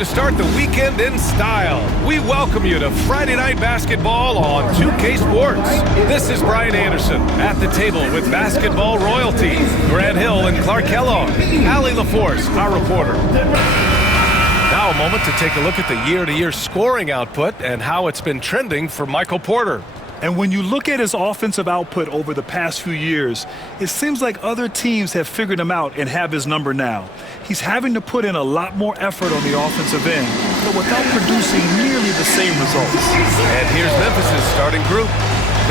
to start the weekend in style. We welcome you to Friday Night Basketball on 2K Sports. This is Brian Anderson at the table with basketball royalty. Grant Hill and Clark Kellogg. Allie LaForce, our reporter. Now a moment to take a look at the year-to-year scoring output and how it's been trending for Michael Porter. And when you look at his offensive output over the past few years, it seems like other teams have figured him out and have his number now. He's having to put in a lot more effort on the offensive end, but without producing nearly the same results. And here's Memphis' starting group.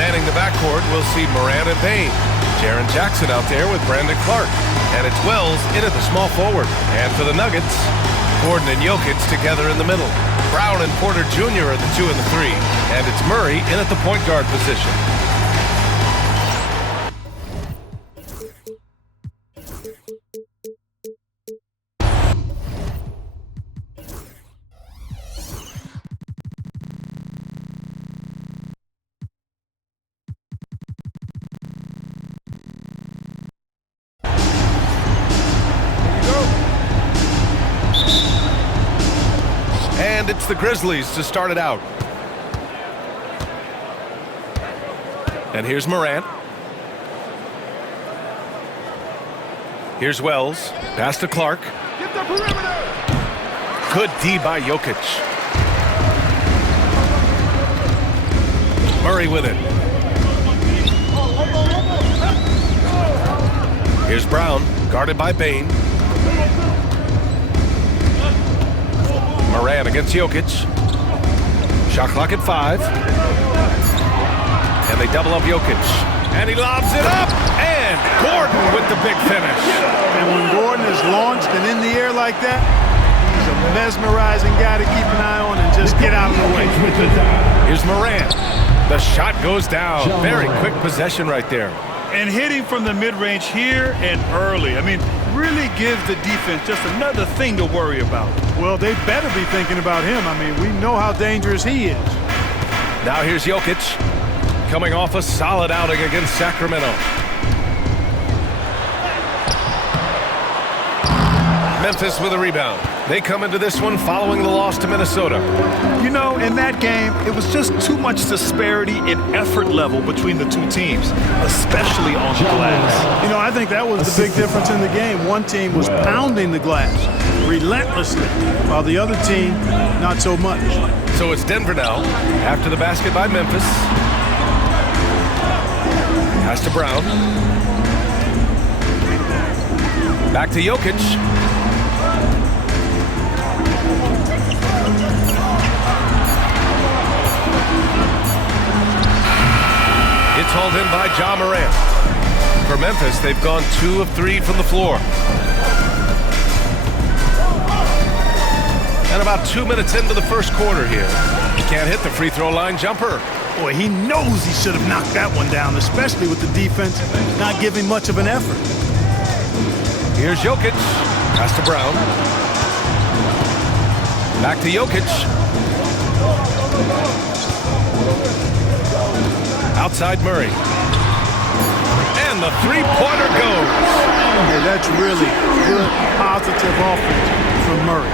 Manning the backcourt, we'll see Moran and Payne. Jaren Jackson out there with Brandon Clark. And it's Wells in at the small forward. And for the Nuggets, Gordon and Jokic together in the middle. Brown and Porter Jr. are the 2 and the 3. And it's Murray in at the point guard position. And it's the Grizzlies to start it out. And here's Morant. Here's Wells. Pass to Clark. Get the perimeter. Good D by Jokic. Murray with it. Here's Brown, guarded by Payne. Moran against Jokic. Shot clock at 5. And they double up Jokic. And he lobs it up. And Gordon with the big finish. And when Gordon is launched and in the air like that, he's a mesmerizing guy to keep an eye on and just get out of the way. Here's Moran. The shot goes down. Very quick possession right there. And hitting from the mid-range here and early. I mean, really gives the defense just another thing to worry about. Well, they better be thinking about him. I mean, we know how dangerous he is. Now here's Jokic, coming off a solid outing against Sacramento. Memphis with a rebound. They come into this one following the loss to Minnesota. You know, in that game, it was just too much disparity in effort level between the two teams, especially on the glass. You know, I think that was the big difference in the game. One team was pounding the glass relentlessly, while the other team, not so much. So it's Denver now, after the basket by Memphis. Pass to Brown. Back to Jokic. It's hauled in by Ja Morant. For Memphis, they've gone 2 of 3 from the floor. And about 2 minutes into the first quarter here. He can't hit the free throw line jumper. Boy, he knows he should have knocked that one down, especially with the defense not giving much of an effort. Here's Jokic. Pass to Brown. Back to Jokic. Outside Murray. And the three-pointer goes. Hey, that's really good, positive offense from Murray.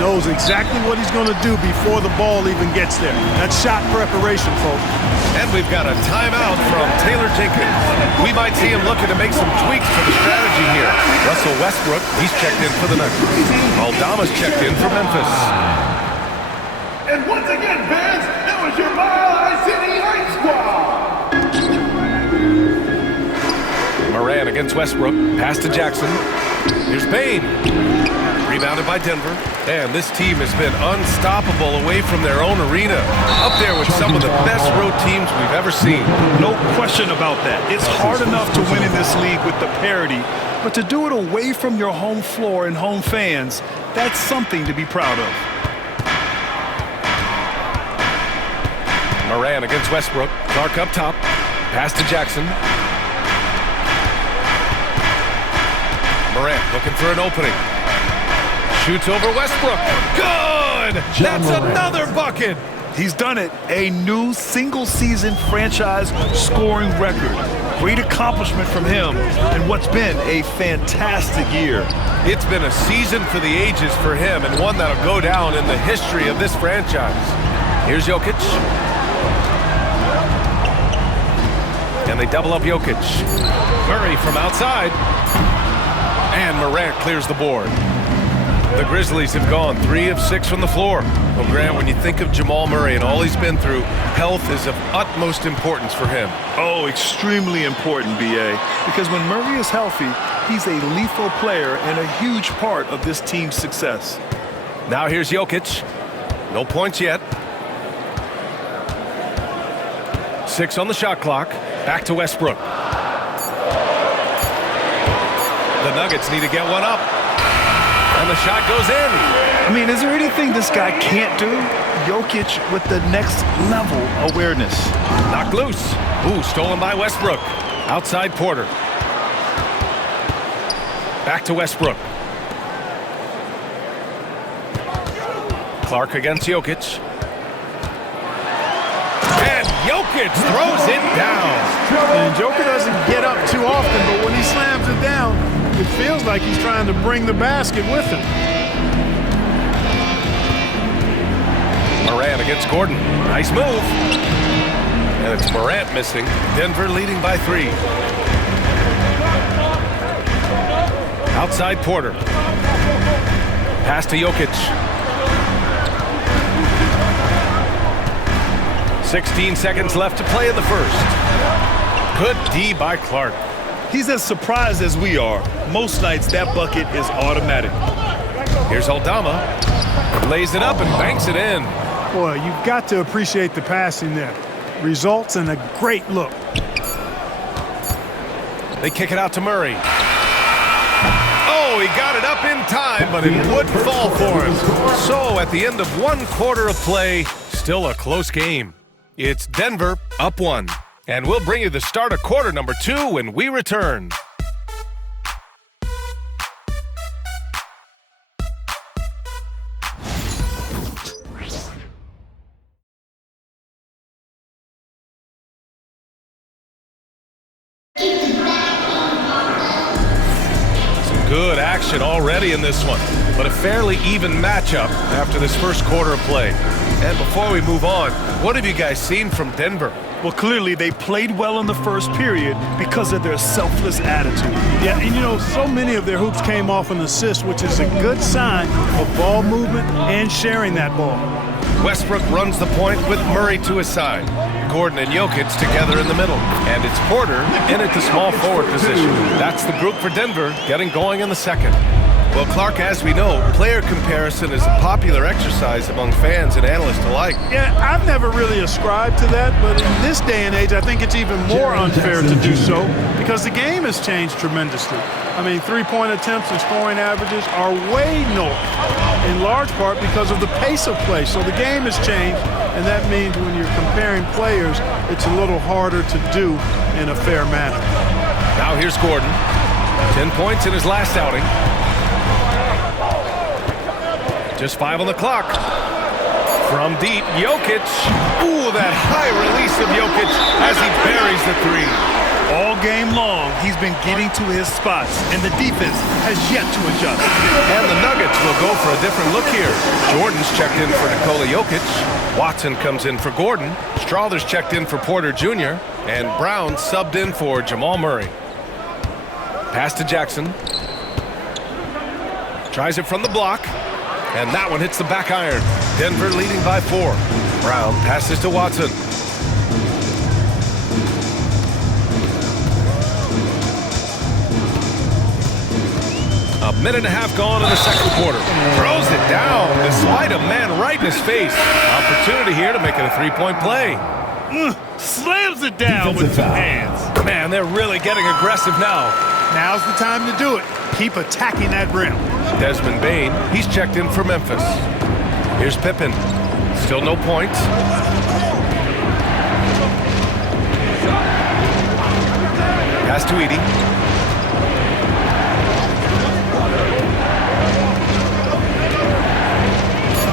Knows exactly what he's going to do before the ball even gets there. That's shot preparation, folks. And we've got a timeout from Taylor Jenkins. We might see him looking to make some tweaks to the strategy here. Russell Westbrook, he's checked in for the Nuggets. Aldama's checked in for Memphis. And once again, fans, that was your Mile High City High Squad. Moran against Westbrook. Pass to Jackson. Here's Payne. Rebounded by Denver. And this team has been unstoppable away from their own arena. Up there with some of the best road teams we've ever seen. No question about that. It's hard enough to win in this league with the parity, but to do it away from your home floor and home fans, that's something to be proud of. Moran against Westbrook. Clark up top. Pass to Jackson. Morant looking for an opening. Shoots over Westbrook. Good! That's another bucket! He's done it. A new single-season franchise scoring record. great accomplishment from him in what's been a fantastic year. It's been a season for the ages for him, and one that'll go down in the history of this franchise. Here's Jokic. And they double up Jokic. Murray from outside. And Morant clears the board. The Grizzlies have gone 3 of 6 from the floor. Well, Grant, when you think of Jamal Murray and all he's been through, health is of utmost importance for him. Oh, extremely important, B.A. Because when Murray is healthy, he's a lethal player and a huge part of this team's success. Now here's Jokic. No points yet. 6 on the shot clock. Back to Westbrook. The Nuggets need to get one up. And the shot goes in. I mean, is there anything this guy can't do? Jokic with the next level awareness. Knocked loose. Ooh, stolen by Westbrook. Outside Porter. Back to Westbrook. Clark against Jokic. And Jokic throws it down. And Joker doesn't get up too often, but when he slams it down, it feels like he's trying to bring the basket with him. Morant against Gordon. Nice move. And it's Morant missing. Denver leading by 3. Outside Porter. Pass to Jokic. 16 seconds left to play in the first. Good D by Clark. He's as surprised as we are. Most nights, that bucket is automatic. Here's Aldama. Lays it up and banks it in. Boy, you've got to appreciate the passing there. Results in a great look. They kick it out to Murray. Oh, he got it up in time, but it would fall for him. So at the end of 1 quarter of play, still a close game. It's Denver up 1. And we'll bring you the start of quarter number 2 when we return. Some good action already in this one, but a fairly even matchup after this first quarter of play. And before we move on, what have you guys seen from Denver? Well, clearly they played well in the first period because of their selfless attitude. Yeah, and you know, so many of their hoops came off an assist, which is a good sign of ball movement and sharing that ball. Westbrook runs the point with Murray to his side. Gordon and Jokic together in the middle. And it's Porter in at the small forward position. That's the group for Denver getting going in the second. Well, Clark, as we know, player comparison is a popular exercise among fans and analysts alike. Yeah, I've never really ascribed to that, but in this day and age, I think it's even more unfair to do so because the game has changed tremendously. I mean, three-point attempts and scoring averages are way north, in large part because of the pace of play. So the game has changed, and that means when you're comparing players, it's a little harder to do in a fair manner. Now here's Gordon. 10 points in his last outing. Just 5 on the clock. From deep, Jokic. Ooh, that high release of Jokic as he buries the 3. All game long, he's been getting to his spots, and the defense has yet to adjust. And the Nuggets will go for a different look here. Jordan's checked in for Nikola Jokic. Watson comes in for Gordon. Strawther's checked in for Porter Jr. And Brown subbed in for Jamal Murray. Pass to Jackson. Tries it from the block. And that one hits the back iron. Denver leading by 4. Brown passes to Watson. A minute and a half gone in the second quarter. Throws it down despite a man right in his face. Opportunity here to make it a 3-point play. Slams it down with 2 hands. Man, they're really getting aggressive now. Now's the time to do it. Keep attacking that rim. Desmond Bane, he's checked in for Memphis. Here's Pippen. Still no points. Pass to Edey.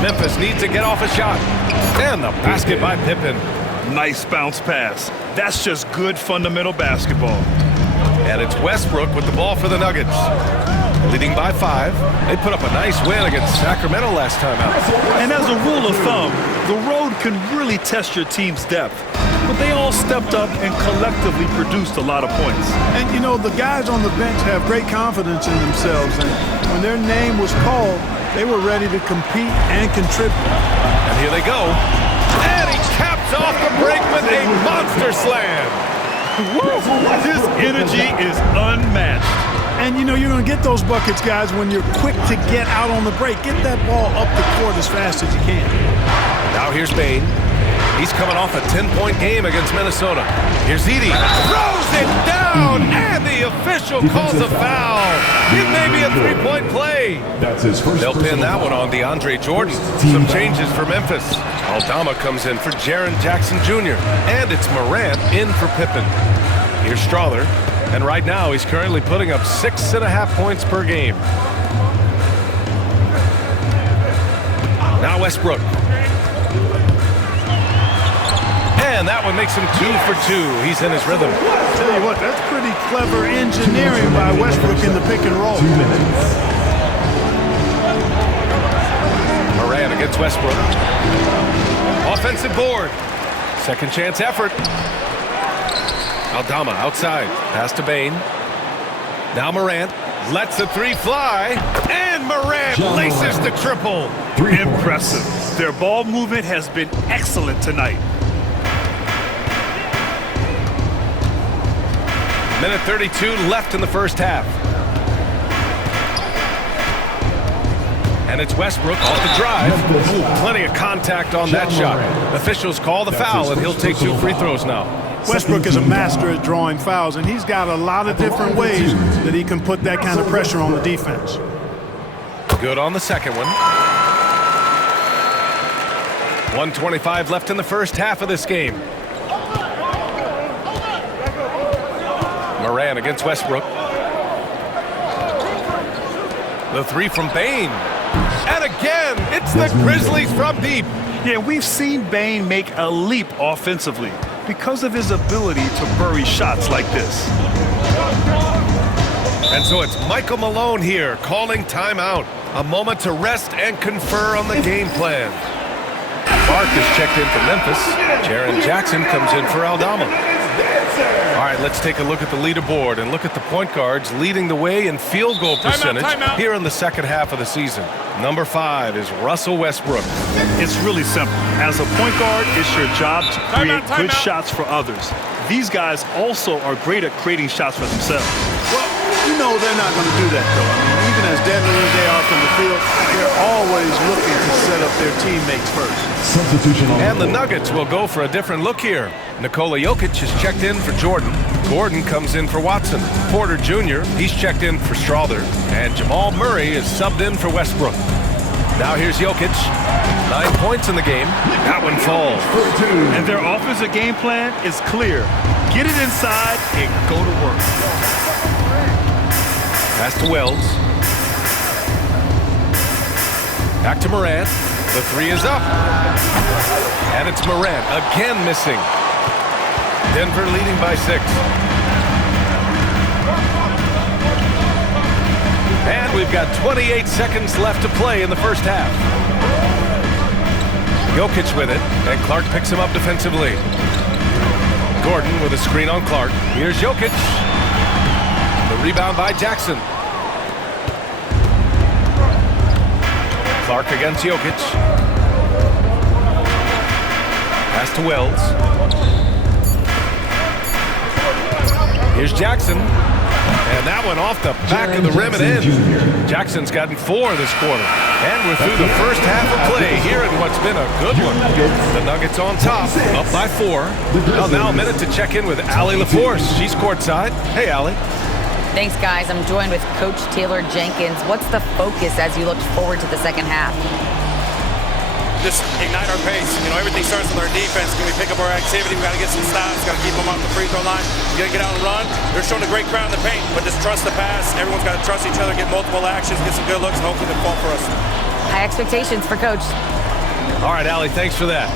Memphis needs to get off a shot. And the basket by Pippen. Nice bounce pass. That's just good fundamental basketball. And it's Westbrook with the ball for the Nuggets. Leading by 5. They put up a nice win against Sacramento last time out. And as a rule of thumb, the road can really test your team's depth. But they all stepped up and collectively produced a lot of points. And, you know, the guys on the bench have great confidence in themselves. And when their name was called, they were ready to compete and contribute. And here they go. And he caps off the break with a monster slam. His energy is unmatched. And, you know, you're going to get those buckets, guys, when you're quick to get out on the break. Get that ball up the court as fast as you can. Now here's Bane. He's coming off a 10-point game against Minnesota. Here's Edey. Throws it down, and the official calls a foul. It may be a 3-point play. That's his first. They'll pin that one on DeAndre Jordan. Some changes for Memphis. Aldama comes in for Jaren Jackson Jr., and it's Morant in for Pippen. Here's Strawther, and right now he's currently putting up 6.5 points per game. Now Westbrook. And that one makes him 2 for 2. He's in his rhythm. I'll tell you what, that's pretty clever engineering by Westbrook in the pick and roll. 2 minutes. Morant against Westbrook. Offensive board. Second chance effort. Aldama outside. Pass to Bane. Now Morant lets the 3 fly. And Morant laces the triple. Impressive. Their ball movement has been excellent tonight. Minute 32 left in the first half. And it's Westbrook off the drive. Ooh, plenty of contact on that shot. Officials call the foul, and he'll take 2 free throws now. Westbrook is a master at drawing fouls, and he's got a lot of different ways that he can put that kind of pressure on the defense. Good on the second one. 1:25 left in the first half of this game. Morant against Westbrook. The 3 from Bane. And again, it's the Grizzlies from deep. Yeah, we've seen Bane make a leap offensively because of his ability to bury shots like this. And so it's Michael Malone here calling timeout. A moment to rest and confer on the game plan. Clark is checked in for Memphis. Jaren Jackson comes in for Aldama. All right, let's take a look at the leaderboard and look at the point guards leading the way in field goal percentage here in the second half of the season. Number 5 is Russell Westbrook. It's really simple. As a point guard, it's your job to create good shots for others. These guys also are great at creating shots for themselves. Well, you know they're not going to do that, though. I mean, even as deadly as they are from the field, they're always looking to set up their teammates first. Substitution on And the Nuggets will go for a different look here. Nikola Jokic is checked in for Jordan. Gordon comes in for Watson. Porter Jr., he's checked in for Strawther. And Jamal Murray is subbed in for Westbrook. Now here's Jokic. 9 points in the game. That one falls. And their offensive game plan is clear. Get it inside and go to work. Pass to Wells. Back to Morant. The 3 is up. And it's Morant again missing. Denver leading by 6. And we've got 28 seconds left to play in the first half. Jokic with it, and Clark picks him up defensively. Gordon with a screen on Clark. Here's Jokic. The rebound by Jackson. Clark against Jokic. Pass to Wells. Here's Jackson. And that one off the back of the rim and in. Jackson's gotten 4 this quarter. And we're through the first half of play here in what's been a good one. The Nuggets on top, up by 4. Well, now a minute to check in with Allie LaForce. She's courtside. Hey, Allie. Thanks, guys. I'm joined with Coach Taylor Jenkins. What's the focus as you look forward to the second half? Just ignite our pace. You know, everything starts with our defense. Can we pick up our activity? We got to get some stops. Got to keep them off the free throw line. We got to get out and run. They're showing a great crowd in the paint, but just trust the pass. Everyone's got to trust each other, get multiple actions, get some good looks, and hopefully they fall for us. High expectations for Coach. All right, Allie, thanks for that.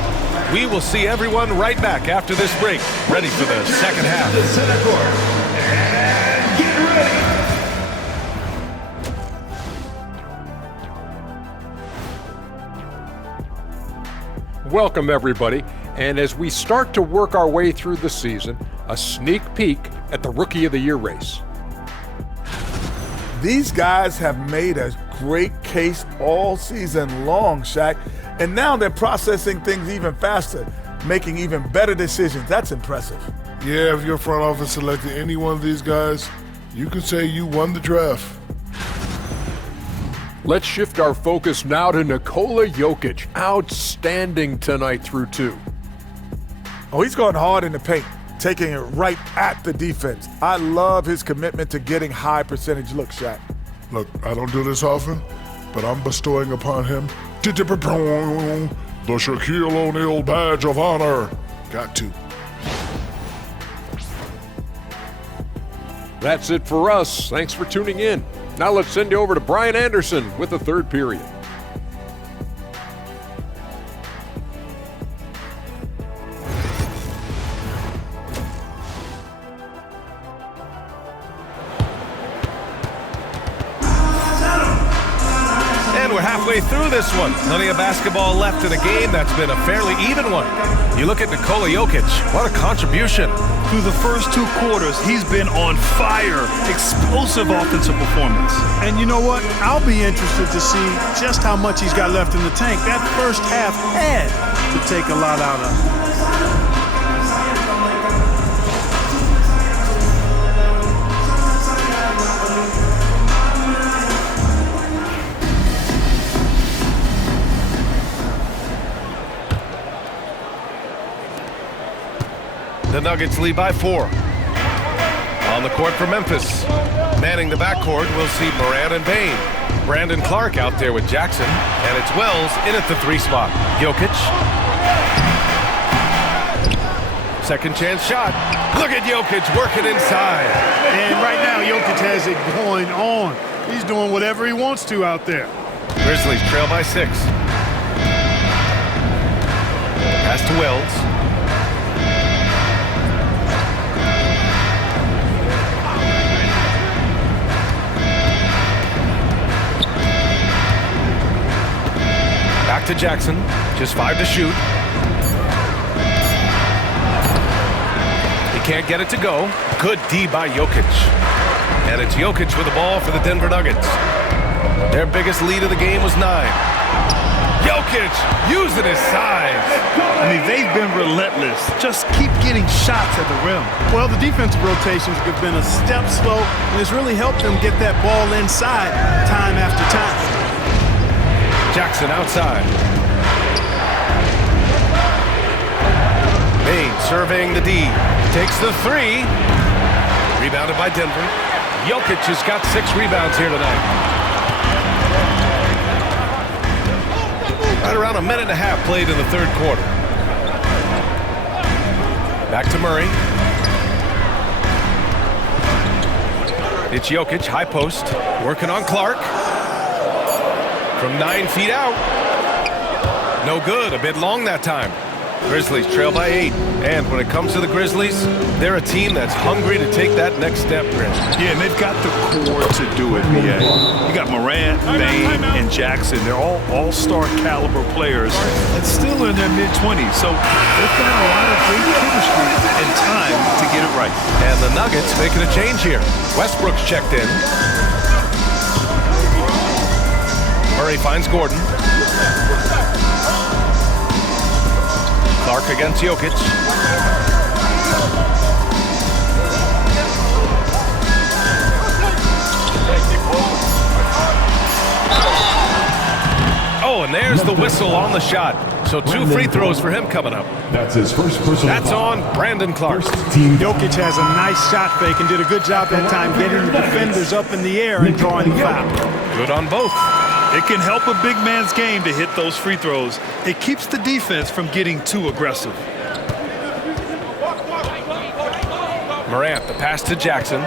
We will see everyone right back after this break, ready for the second half. The center court. And get ready. Welcome, everybody. And as we start to work our way through the season, a sneak peek at the Rookie of the Year race. These guys have made a great case all season long, Shaq, and now they're processing things even faster, making even better decisions. That's impressive. Yeah, if your front office selected any one of these guys, you could say you won the draft. Let's shift our focus now to Nikola Jokic. Outstanding tonight through 2. Oh, he's going hard in the paint, taking it right at the defense. I love his commitment to getting high percentage looks, Shaq. Look, I don't do this often, but I'm bestowing upon him the Shaquille O'Neal badge of honor. Got to. That's it for us. Thanks for tuning in. Now let's send you over to Brian Anderson with the third period. We're halfway through this one. Plenty of basketball left in a game that's been a fairly even one. You look at Nikola Jokic, what a contribution. Through the first 2 quarters, he's been on fire. Explosive offensive performance. And you know what? I'll be interested to see just how much he's got left in the tank. That first half had to take a lot out of him. The Nuggets lead by 4. On the court for Memphis. Manning the backcourt, we'll see Morant and Bane. Brandon Clark out there with Jackson. And it's Wells in at the 3 spot. Jokic. Second chance shot. Look at Jokic working inside. And right now, Jokic has it going on. He's doing whatever he wants to out there. Grizzlies trail by 6. Pass to Wells. Back to Jackson, just 5 to shoot. He can't get it to go. Good D by Jokic. And it's Jokic with the ball for the Denver Nuggets. Their biggest lead of the game was 9. Jokic using his size. I mean, they've been relentless. Just keep getting shots at the rim. Well, the defensive rotations have been a step slow, and it's really helped them get that ball inside time after time. Jackson outside. Bane surveying the D. Takes the 3. Rebounded by Denver. Jokic has got 6 rebounds here tonight. Right around a minute and a half played in the third quarter. Back to Murray. It's Jokic, high post. Working on Clark. From 9 feet out. No good, a bit long that time. Grizzlies trail by 8. And when it comes to the Grizzlies, they're a team that's hungry to take that next step, Chris. Yeah, and they've got the core to do it, BA. You got Morant, Bane, and Jackson. They're all all-star caliber players and still in their mid-20s. So they've got a lot of great chemistry and time to get it right. And the Nuggets making a change here. Westbrook's checked in. Murray finds Gordon. Clark against Jokic. Oh, and there's the whistle on the shot. So 2 free throws for him coming up. That's his first personal That's on Brandon Clark. Jokic has a nice shot fake and did a good job that time getting the defenders up in the air and drawing the foul. Good on both. It can help a big man's game to hit those free throws. It keeps the defense from getting too aggressive. Morant, the pass to Jackson.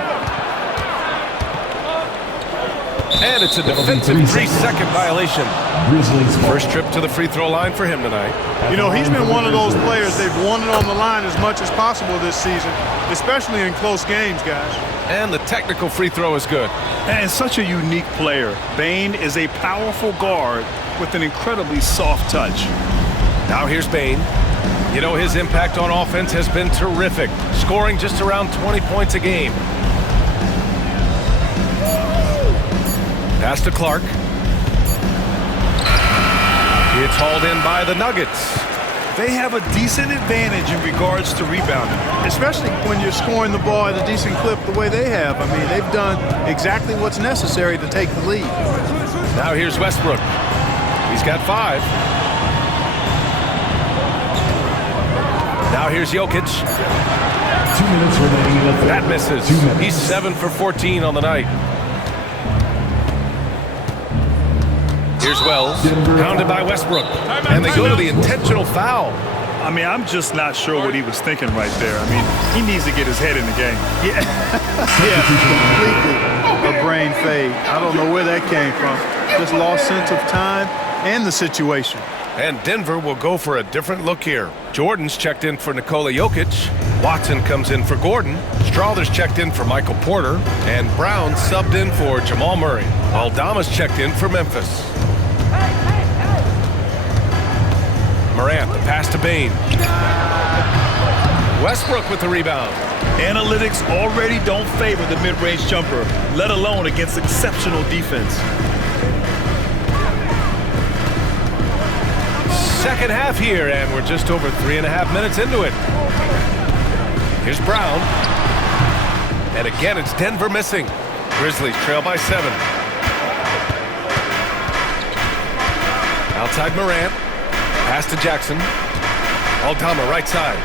And it's a defensive 3-second violation. Grizzlies ball. First trip to the free throw line for him tonight. You know, he's been one of those players, they've won it on the line as much as possible this season, especially in close games, guys. And the technical free throw is good. And such a unique player. Bain is a powerful guard with an incredibly soft touch. Now here's Bain. You know, his impact on offense has been terrific, scoring just around 20 points a game. Pass to Clark. It's hauled in by the Nuggets. They have a decent advantage in regards to rebounding. Especially when you're scoring the ball at a decent clip the way they have. I mean, they've done exactly what's necessary to take the lead. Now here's Westbrook. He's got 5. Now here's Jokic. 2 minutes remaining in the third. That misses. 2 minutes. He's 7 for 14 on the night. Here's Wells, pounded by Westbrook. And they go to the intentional foul. I mean, I'm just not sure what he was thinking right there. I mean, he needs to get his head in the game. Yeah, completely a brain fade. I don't know where that came from. Just lost sense of time and the situation. And Denver will go for a different look here. Jordan's checked in for Nikola Jokic. Watson comes in for Gordon. Strawther's checked in for Michael Porter. And Brown subbed in for Jamal Murray. Aldama's checked in for Memphis. Morant, the pass to Bain. Westbrook with the rebound. Analytics already don't favor the mid-range jumper, let alone against exceptional defense. Second half here, and we're just over 3.5 minutes into it. Here's Brown. And again, it's Denver missing. Grizzlies trail by 7. Outside Morant. Pass to Jackson. Aldama right side.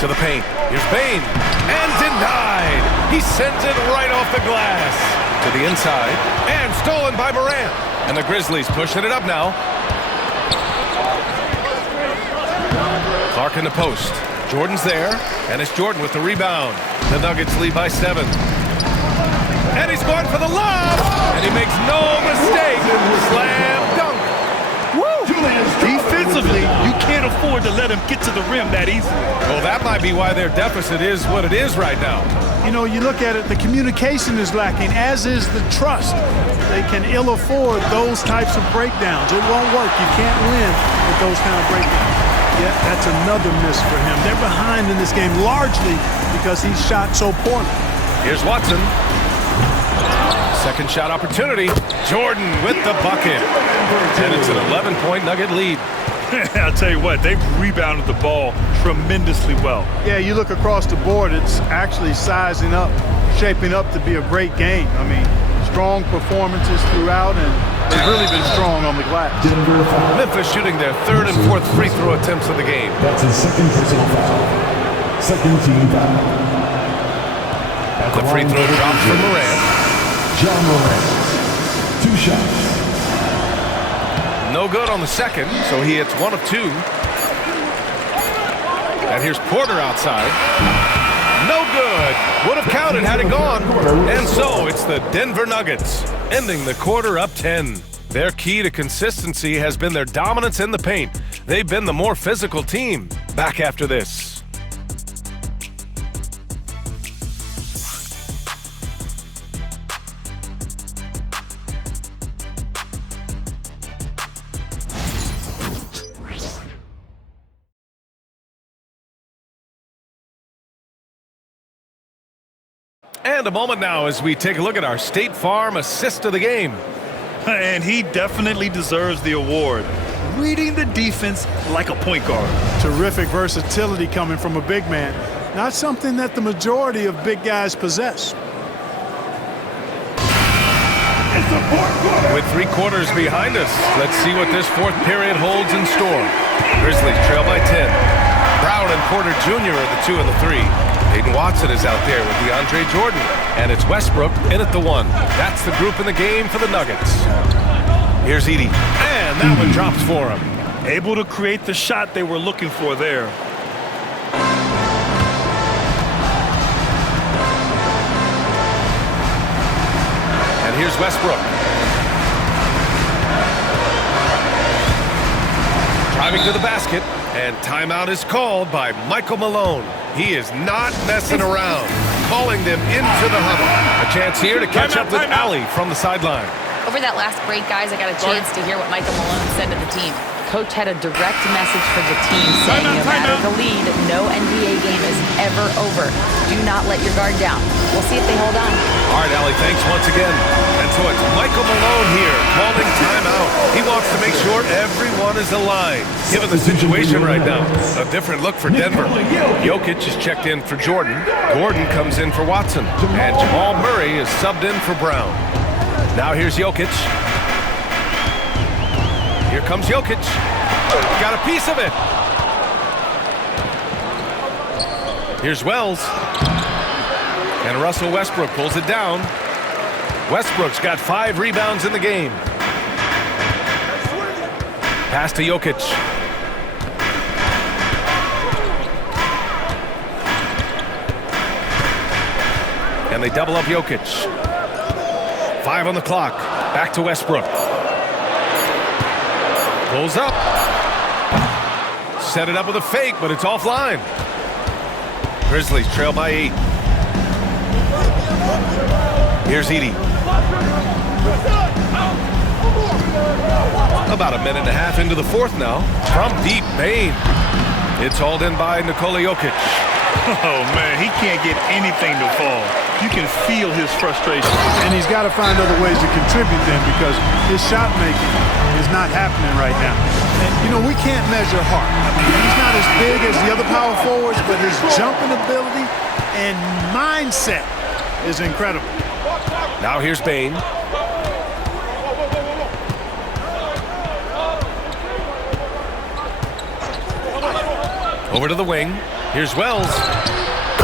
To the paint. Here's Bain. And denied. He sends it right off the glass. To the inside. And stolen by Morant. And the Grizzlies pushing it up now. Clark in the post. Jordan's there. And it's Jordan with the rebound. The Nuggets lead by 7. And he's going for the lob. And he makes no mistake. Slam dunk. Woo! Defensively, you can't afford to let him get to the rim that easily. Well, that might be why their deficit is what it is right now. You know, you look at it, the communication is lacking, as is the trust. They can ill afford those types of breakdowns. It won't work. You can't win with those kind of breakdowns. Yeah, that's another miss for him. They're behind in this game largely because he shot so poorly. Here's Watson. Second shot opportunity. Jordan with the bucket. And it's an 11-point Nugget lead. I'll tell you what, they've rebounded the ball tremendously well. Yeah, you look across the board, it's actually sizing up, shaping up to be a great game. I mean, strong performances throughout, and they've really been strong on the glass. Memphis shooting their 3rd and 4th free throw attempts of the game. That's his second personal foul. Second team foul. The free throw drops from Morant. John Morant. 2 shots. No good on the second, so he hits 1 of 2. And here's Porter outside. No good. Would have counted had it gone. And so it's the Denver Nuggets, ending the quarter up 10. Their key to consistency has been their dominance in the paint. They've been the more physical team. Back after this. And a moment now as we take a look at our State Farm assist of the game. And he definitely deserves the award. Reading the defense like a point guard. Terrific versatility coming from a big man. Not something that the majority of big guys possess. With 3 quarters behind us, let's see what this 4th period holds in store. Grizzlies trail by 10. Brown and Porter Jr. are the 2 and the 3. Hayden Watson is out there with DeAndre Jordan. And it's Westbrook in at the 1. That's the group in the game for the Nuggets. Here's Edey. And that one drops for him. Able to create the shot they were looking for there. here's Westbrook. Driving to the basket, and timeout is called by Michael Malone. He is not messing around, calling them into the huddle. A chance here to catch up with Allie from the sideline. Over that last break, guys, I got a chance to hear what Michael Malone said to the team. Coach had a direct message for the team saying no matter the lead, no NBA game is ever over. Do not let your guard down. We'll see if they hold on. All right, Allie, thanks once again. And so it's Michael Malone here calling timeout. He wants to make sure everyone is aligned. Given the situation right now, a different look for Denver. Jokic is checked in for Jordan. Gordon comes in for Watson. And Jamal Murray is subbed in for Brown. Now here's Jokic. Here comes Jokic. Got a piece of it. Here's Wells. And Russell Westbrook pulls it down. Westbrook's got 5 rebounds in the game. Pass to Jokic. And they double up Jokic. 5 on the clock. Back to Westbrook. Pulls up. Set it up with a fake, but it's offline. Grizzlies trail by 8. Here's Edey. About a minute and a half into the fourth now. From deep, Bane. It's hauled in by Nikola Jokic. Oh, man, he can't get anything to fall. You can feel his frustration. And he's got to find other ways to contribute then because his shot making is not happening right now. And, you know, we can't measure Hart. I mean, he's not as big as the other power forwards, but his jumping ability and mindset is incredible. Now here's Bane. Over to the wing. Here's Wells.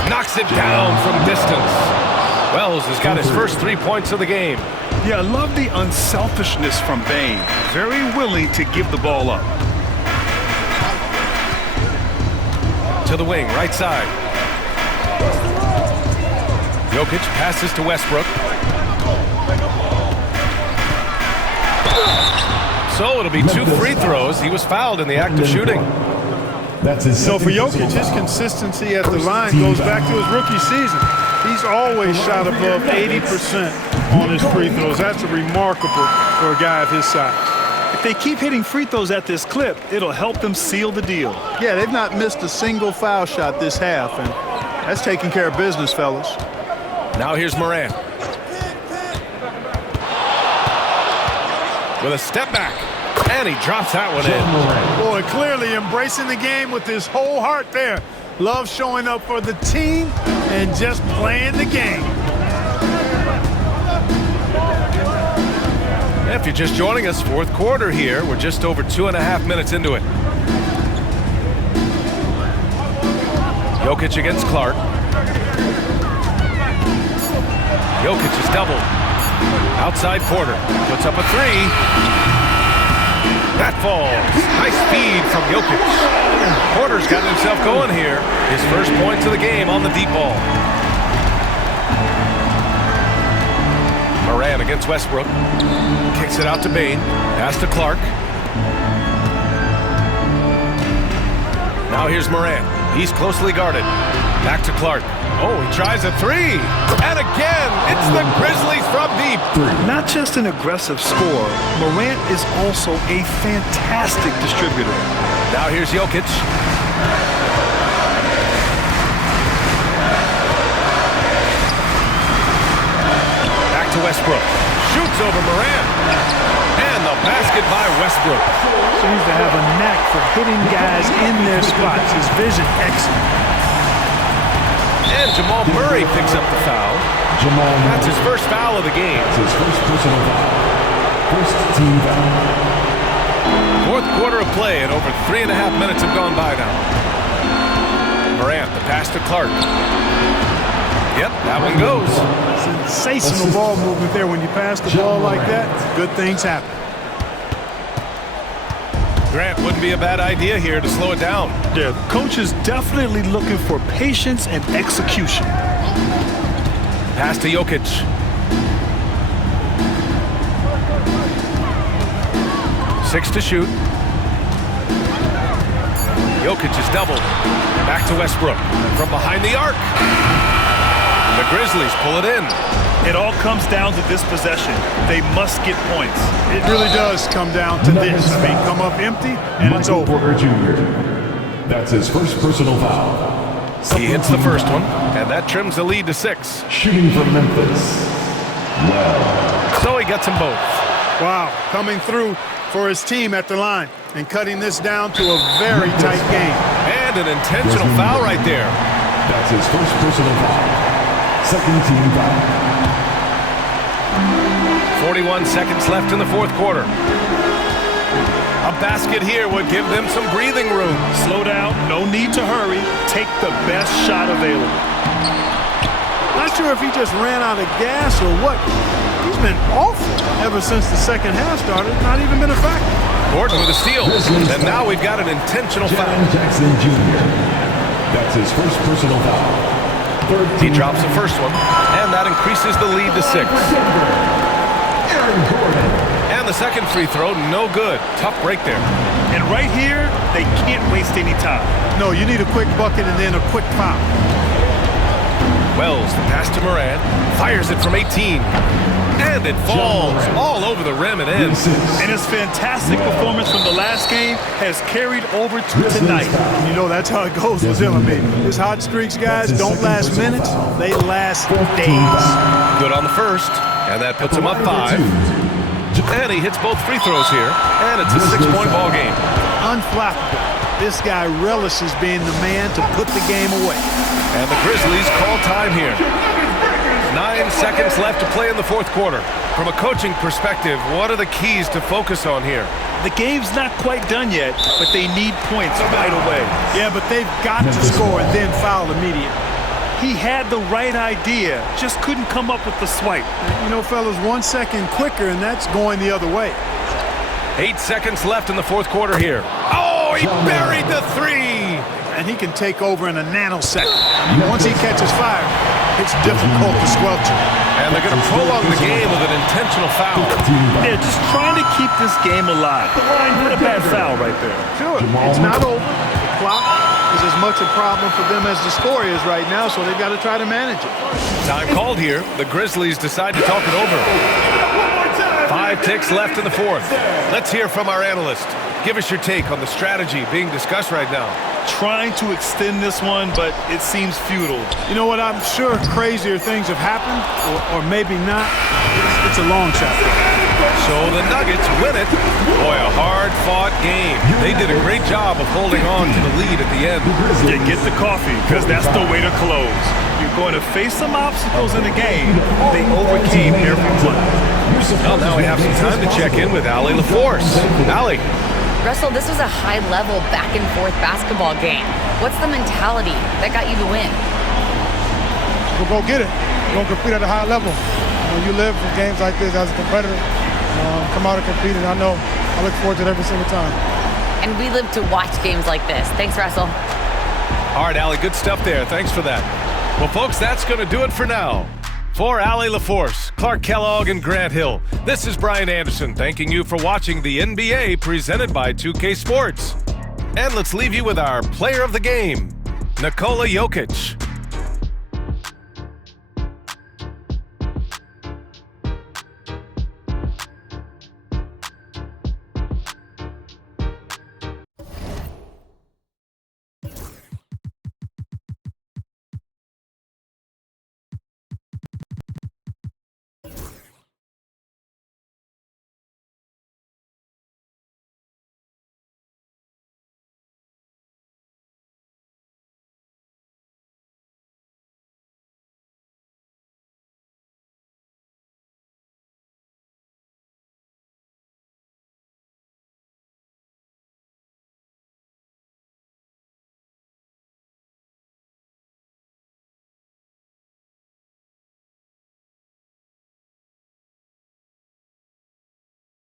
Knocks it down from distance. Wells has got his first 3 points of the game. Yeah, I love the unselfishness from Bane. Very willing to give the ball up. To the wing, right side. Jokic passes to Westbrook. So it'll be 2 free throws. He was fouled in the act of shooting. That's his So for Jokic, his consistency at the line goes back to his rookie season. He's always shot above 80% on his free throws. That's remarkable for a guy of his size. If they keep hitting free throws at this clip, it'll help them seal the deal. Yeah, they've not missed a single foul shot this half, and that's taking care of business, fellas. Now here's Morant. With a step back. And he drops that one in. Boy, clearly embracing the game with his whole heart there. Love showing up for the team and just playing the game. If you're just joining us, fourth quarter here. We're just over 2.5 minutes into it. Jokic against Clark. Jokic is doubled. Outside Porter. Puts up a 3. That falls. Nice feed from Jokic. Porter's got himself going here. His first points of the game on the deep ball. Morant against Westbrook. Kicks it out to Bane. Pass to Clark. Now here's Morant. He's closely guarded. Back to Clark. Oh, he tries a 3. And again, it's the Grizzlies from deep. Not just an aggressive scorer, Morant is also a fantastic distributor. Now here's Jokic. Back to Westbrook. Shoots over Morant. And the basket by Westbrook. Seems to have a knack for hitting guys in their spots. His vision excellent. And Jamal Murray picks up the foul. That's his first foul of the game. That's his first personal foul. First team foul. Fourth quarter of play and over 3.5 minutes have gone by now. Morant, the pass to Clark. Yep, that one goes. Sensational ball movement there. When you pass the ball like that, good things happen. Grant, wouldn't be a bad idea here to slow it down. Yeah, the coach is definitely looking for patience and execution. Pass to Jokic. 6 to shoot. Jokic is doubled. Back to Westbrook. From behind the arc. The Grizzlies pull it in. It all comes down to this possession. They must get points. It really does come down to this. I mean, come up empty, and it's over. Porter Jr. That's his first personal foul. He hits the first one, and that trims the lead to 6. Shooting for Memphis. Well. So he gets them both. Wow, coming through for his team at the line and cutting this down to a very tight game. And an intentional foul right there. That's his first personal foul. Second team foul. 41 seconds left in the fourth quarter. A basket here would give them some breathing room. Slow down, no need to hurry. Take the best shot available. Not sure if he just ran out of gas or what. He's been awful ever since the second half started. Not even been a factor. Gordon with a steal. And now we've got an intentional foul. Jackson Jr. That's his first personal foul. He drops the first one, and that increases the lead to 6. And the second free throw, no good. Tough break there. And right here, they can't waste any time. No, you need a quick bucket and then a quick foul. Wells, the pass to Moran, fires it from 18. And it falls all over the rim and in. And his fantastic performance from the last game has carried over to tonight. You know, that's how it goes with him. I mean, his hot streaks, guys, don't last minutes. They last days. Good on the first, and that puts him up 5. And he hits both free throws here, and it's a 6-point ball game. Unflappable. This guy relishes being the man to put the game away. And the Grizzlies call time here. 9 seconds left to play in the fourth quarter. From a coaching perspective, what are the keys to focus on here? The game's not quite done yet, but they need points right away. Yeah, but they've got to score and then foul immediately. He had the right idea, just couldn't come up with the swipe. You know, fellas, 1 second quicker, and that's going the other way. 8 seconds left in the fourth quarter here. Oh, he buried the 3! And he can take over in a nanosecond. I mean, once he catches fire, it's difficult to squelch it. And they're going to prolong the game with an intentional foul. They're just trying to keep this game alive. Not a bad foul right there. Sure, it's not over. The clock is as much a problem for them as the score is right now, so they've got to try to manage it. Time called here. The Grizzlies decide to talk it over. 5 ticks left in the fourth. Let's hear from our analyst. Give us your take on the strategy being discussed right now. Trying to extend this one, but it seems futile. You know what? I'm sure crazier things have happened, or maybe not. It's a long shot. So the Nuggets win it. Boy, a hard-fought game. They did a great job of holding on to the lead at the end. Yeah, get the coffee, because that's the way to close. You're going to face some obstacles in the game. They overcame every one. Well, now we have some time to check in with Allie LaForce. Allie. Russell, this was a high-level back-and-forth basketball game. What's the mentality that got you the win? We'll go get it. We're going to compete at a high level. When you live for games like this as a competitor, come out and compete, and I know I look forward to it every single time. And we live to watch games like this. Thanks, Russell. All right, Allie, good stuff there. Thanks for that. Well, folks, that's going to do it for now. For Allie LaForce, Clark Kellogg, and Grant Hill, this is Brian Anderson thanking you for watching the NBA presented by 2K Sports. And let's leave you with our player of the game, Nikola Jokic.